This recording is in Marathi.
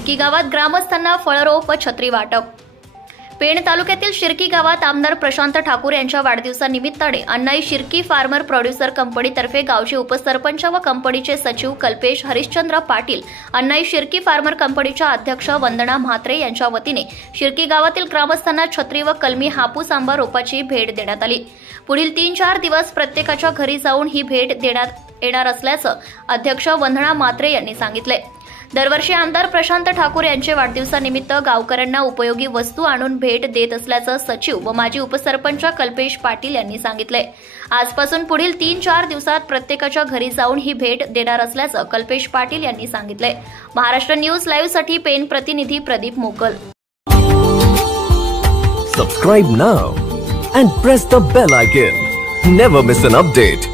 शिर्की गावात ग्रामस्थांना फळरोप व छत्री वाटप। पेण तालुक्यातील शिर्की गावात आमदार प्रशांत ठाकूर यांच्या वाढदिवसानिमित्ताने अण्णाई शिर्की फार्मर प्रोड्युसर कंपनीतर्फे गावचे उपसरपंच व कंपनीचे सचिव कल्पेश हरिश्चंद्र पाटील, अण्णाई शिर्की फार्मर कंपनीच्या अध्यक्ष वंदना म्हात्रे यांच्या वतीने शिर्की गावातील ग्रामस्थांना छत्री व कलमी हापूस आंबा रोपाची भेट देण्यात आली। पुढील 3-4 दिवस प्रत्येकाच्या घरी जाऊन ही भेट देण्यात येणार असल्याचं अध्यक्ष वंदना म्हात्रे यांनी सांगितले। दरवर्षी आमदार प्रशांत ठाकूर यांचे वाढदिवसानिमित्त गावकऱ्यांना उपयोगी वस्तू आणून भेट देत असल्याचं सचिव व माजी उपसरपंच कल्पेश पाटील यांनी सांगितले। आजपासून पुढील 3-4 दिवसात प्रत्येकाच्या घरी जाऊन ही भेट देणार असल्याचं कल्पेश पाटील यांनी सांगितले। महाराष्ट्र न्यूज लाईव्ह साठी पेन प्रतिनिधी प्रदीप मोकल। Subscribe now and press the bell icon. Never miss an update.